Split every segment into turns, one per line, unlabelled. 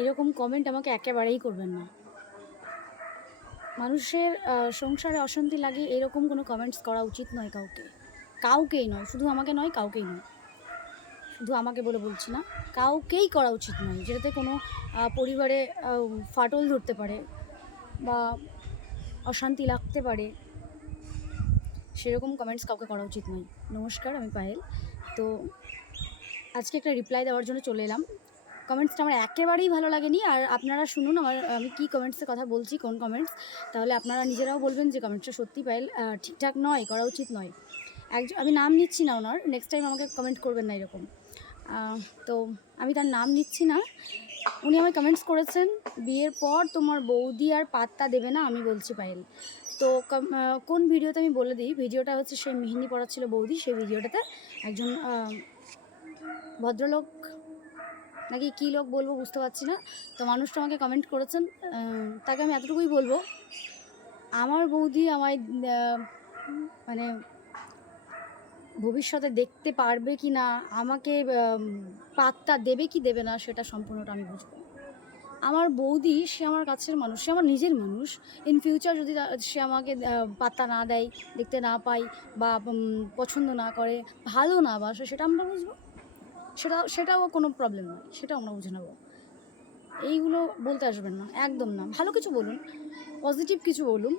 এরকম কমেন্ট আমাকে একেবারেই করবেন না। মানুষের সংসারে অশান্তি লাগে, এরকম কোনো কমেন্টস করা উচিত নয় কাউকে। কাউকেই নয়, শুধু আমাকে নয়, কাউকেই নয়। শুধু আমাকে বলে বলছি না, কাউকেই করা উচিত নয়, যেটাতে কোনো পরিবারে ফাটল ধরতে পারে বা অশান্তি লাগতে পারে। সেরকম কমেন্টস কাউকে করা উচিত নয়। নমস্কার, আমি পায়েল। তো আজকে একটা রিপ্লাই দেওয়ার জন্য চলে এলাম। কমেন্টসটা আমার একেবারেই ভালো লাগেনি। আর আপনারা শুনুন আমার আমি কী কমেন্টসের কথা বলছি কোন কমেন্টস তাহলে আপনারা নিজেরাও বলবেন যে কমেন্টসটা সত্যি আহ, ঠিকঠাক নয় করা উচিত নয়। একজন আমি নাম নিচ্ছি না ওনার নেক্সট টাইম আমাকে কমেন্ট করবেন না এরকম। তো আমি তার নাম নিচ্ছি না। উনি আমায় কমেন্টস করেছেন বিয়ের পর তোমার বৌদি আর পাত্তা দেবে না আমি বলছি পায়েল তো কোন ভিডিওতে আমি বলে দিই ভিডিওটা হচ্ছে সেই মেহেন্দি পড়াচ্ছিল বৌদি সেই ভিডিওটাতে একজন ভদ্রলোক নাকি কী লোক বলব বুঝতে পারছি না। তো মানুষটা আমাকে কমেন্ট করেছেন তাকে আমি এতটুকুই বলব, আমার বৌদি আমায় মানে ভবিষ্যতে দেখতে পারবে কি না, আমাকে পাত্তা দেবে কি দেবে না, সেটা সম্পূর্ণটা আমি বুঝব আমার বৌদি, সে আমার কাছের মানুষ, সে আমার নিজের মানুষ। ইন ফিউচার যদি সে আমাকে পাত্তা না দেয়, দেখতে না পাই বা পছন্দ না করে, ভালো না বাসে, সেটা আমরা বুঝব। সেটা, সেটাও কোনো প্রবলেম নয় সেটাও আমরা বুঝে নেব। এইগুলো বলতে আসবেন না, একদম না। ভালো কিছু বলুন পজিটিভ কিছু বলুন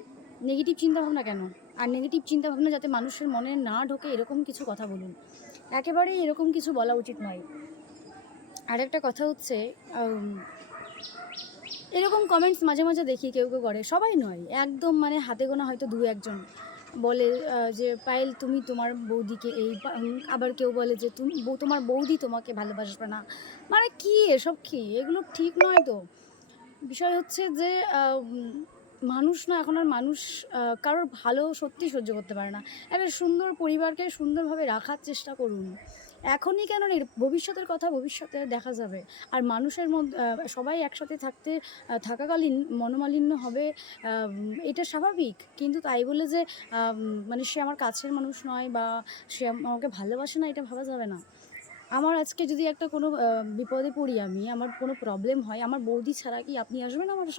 নেগেটিভ চিন্তাভাবনা কেন? আর নেগেটিভ চিন্তাভাবনা যাতে মানুষের মনে না ঢোকে এরকম কিছু কথা বলুন। একেবারেই এরকম কিছু বলা উচিত নয়। আর একটা কথা হচ্ছে এরকম কমেন্টস মাঝে মাঝে দেখি কেউ কেউ করে, সবাই নয়, একদম মানে হাতে গোনা হয়তো দু একজন। বলে যে, পায়েল, তুমি তোমার বৌদিকে এই আবার কেউ বলে যে, তুমি তোমার বৌদি তোমাকে ভালোবাসবে না। মানে কি এসব কি? এগুলো ঠিক নয় তো। বিষয় হচ্ছে যে মানুষ না, এখন আর মানুষ কারোর ভালো সত্যি সহ্য করতে পারে না। একটা সুন্দর পরিবারকে সুন্দরভাবে রাখার চেষ্টা করুন। এখনই কেন ভবিষ্যতের কথা ভবিষ্যতে দেখা যাবে। আর মানুষের মধ্যে সবাই একসাথে থাকতে থাকাকালীন মনোমালিন্য হবে এটা স্বাভাবিক। কিন্তু তাই বলে যে মানে সে আমার কাছের মানুষ নয় বা সে আমাকে ভালোবাসে না, এটা ভাবা যাবে না। আমার আজকে যদি একটা কোনো বিপদে পড়ি আমি, আমার কোনো প্রবলেম হয়, আমার বৌদি ছাড়া কি আপনি আসবেন আমার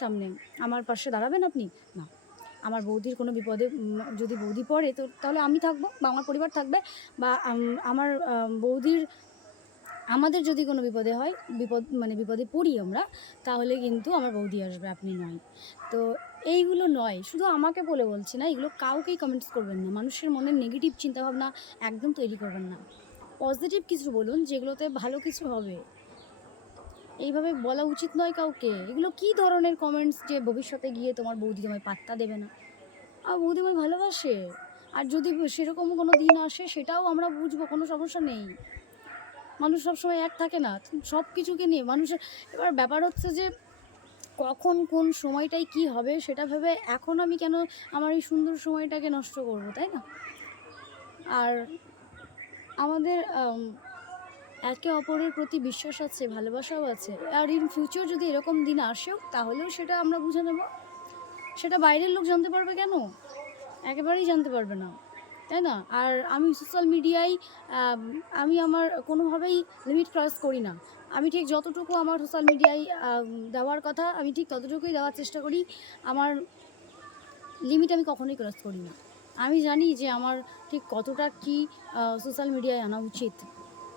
সামনে? আমার পাশে দাঁড়াবেন আপনি? না। আমার বৌদির কোনো বিপদে যদি বৌদি পড়ে, তো তাহলে আমি থাকব বা আমার পরিবার থাকবে বা আমার বৌদির, আমাদের যদি কোনো বিপদে হয়, বিপদ মানে বিপদে পড়ি আমরা, তাহলে কিন্তু আমার বৌদি আসবে, আপনি নয়। তো এইগুলো নয়, শুধু আমাকে বলে বলছি না, এগুলো কাউকেই কমেন্টস করবেন না, মানুষের মনে নেগেটিভ চিন্তাভাবনা একদম তৈরি করবেন না। পজিটিভ কিছু বলুন, যেগুলোতে ভালো কিছু হবে। এইভাবে বলা উচিত নয় কাউকে। এগুলো কি ধরনের কমেন্টস যে ভবিষ্যতে গিয়ে তোমার বৌদি তোমায় পাত্তা দেবে না? আর বৌদি আমায় ভালোবাসে। আর যদি সেরকম কোনো দিন আসে সেটাও আমরা বুঝব কোনো সমস্যা নেই। মানুষ সবসময় এক থাকে না। সব কিছুকে নিয়ে মানুষের এবার ব্যাপার হচ্ছে যে কখন কোন সময়টাই কি হবে সেটা ভেবে এখন আমি কেন আমার এই সুন্দর সময়টাকে নষ্ট করব তাই না? আর আমাদের আম, একে অপরের প্রতি বিশ্বাস আছে, ভালোবাসাও আছে। আর ইন ফিউচার যদি এরকম দিন আসেও, তাহলেও সেটা আমরা বুঝে নেব। সেটা বাইরের লোক জানতে পারবে কেন? একেবারেই জানতে পারবে না। তাই না? আর আমি সোশ্যাল মিডিয়ায় আমি আমার কোনোভাবেই লিমিট ক্রস করি না। আমি ঠিক যতটুকু আমার সোশ্যাল মিডিয়ায় দেওয়ার কথা, আমি ঠিক ততটুকুই দেওয়ার চেষ্টা করি। আমার লিমিট আমি কখনোই ক্রস করি না। আমি জানি যে আমার ঠিক কতটা কি সোশ্যাল মিডিয়ায় আনা উচিত।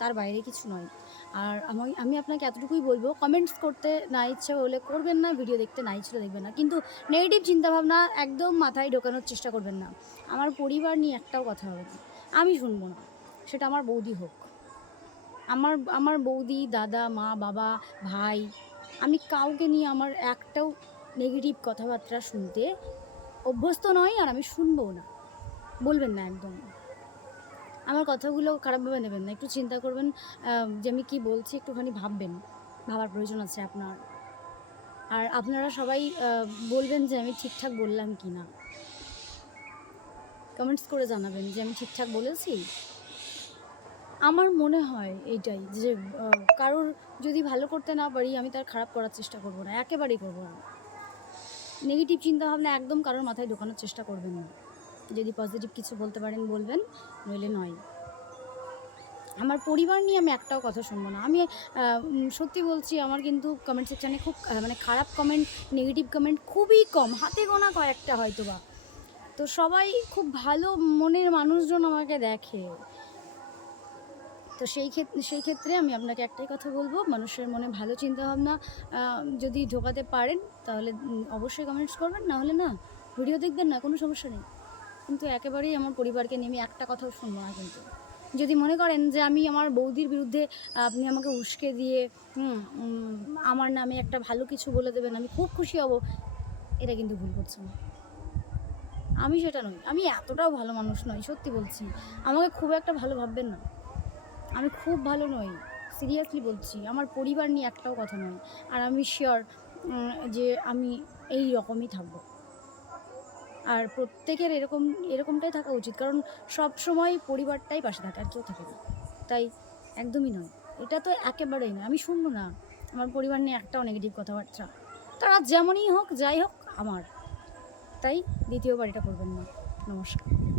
তার বাইরে কিছু নয়। আর আমি আমি আপনাকে এতটুকুই বলব কমেন্টস করতে না ইচ্ছে হলে করবেন না ভিডিও দেখতে না ইচ্ছে দেখবেন না। কিন্তু নেগেটিভ চিন্তাভাবনা একদম মাথায় ঢোকানোর চেষ্টা করবেন না। আমার পরিবার নিয়ে একটাও কথা হবে না। আমি শুনব না। সেটা আমার বৌদি হোক। আমার আমার বৌদি, দাদা, মা, বাবা, ভাই, আমি কাউকে নিয়ে আমার একটাও নেগেটিভ কথাবার্তা শুনতে অভ্যস্ত নয় আর আমি শুনব না। বলবেন না একদম। আমার কথাগুলো খারাপভাবে নেবেন না। একটু চিন্তা করবেন যে আমি কী বলছি, একটুখানি ভাববেন। ভাবার প্রয়োজন আছে আপনার। আর আপনারা সবাই বলবেন যে আমি ঠিকঠাক বললাম কি না কমেন্টস করে জানাবেন যে আমি ঠিকঠাক বলেছি। আমার মনে হয় এইটাই যে কারোর যদি ভালো করতে না পারি, আমি তার খারাপ করার চেষ্টা করব না। একেবারেই করব না। নেগেটিভ চিন্তাভাবনা একদম কারোর মাথায় ঢোকানোর চেষ্টা করবেন না। যদি পজিটিভ কিছু বলতে পারেন, বলবেন, নইলে নয়। আমার পরিবার নিয়ে আমি একটাও কথা শুনব না। আমি সত্যি বলছি, আমার কিন্তু কমেন্ট সেকশানে খুব মানে খারাপ কমেন্ট নেগেটিভ কমেন্ট খুবই কম। হাতে গোনা কয়েকটা হয়তো বা তো সবাই খুব ভালো মনের মানুষজন আমাকে দেখে। তো সেই ক্ষেত্রে সেই ক্ষেত্রে আমি আপনাকে একটাই কথা বলব, মানুষের মনে ভালো চিন্তাভাবনা যদি ঢোকাতে পারেন, তাহলে অবশ্যই কমেন্টস করবেন। না হলে না ভিডিও দেখবেন না, কোনো সমস্যা নেই। কিন্তু একেবারেই আমার পরিবারকে নেমে একটা কথাও শুনব না কিন্তু। যদি মনে করেন যে আমি আমার বৌদির বিরুদ্ধে, আপনি আমাকে উস্কে দিয়ে আমার নামে একটা ভালো কিছু বলে দেবেন, আমি খুব খুশি হব, এটা কিন্তু ভুল করছেন আমি সেটা নই, আমি এতটাও ভালো মানুষ নই, সত্যি বলছি। আমাকে খুব একটা ভালো ভাববেন না। আমি খুব ভালো নই, সিরিয়াসলি বলছি, আমার পরিবার নিয়ে একটাও কথা নয়। আর আমি শিওর যে আমি এই রকমই থাকব। আর প্রত্যেকের এরকম, এরকমটাই থাকা উচিত। কারণ সব সময় পরিবারটাই পাশে থাকে, আর কেউ থাকে না। তাই একদমই নয়। এটা তো একেবারেই না আমি শুনব না। আমার পরিবার নিয়ে একটাও নেগেটিভ কথাবার্তা। তারা যেমনই হোক, যাই হোক, আমার। তাই দ্বিতীয়বার এটা করবেন না। নমস্কার।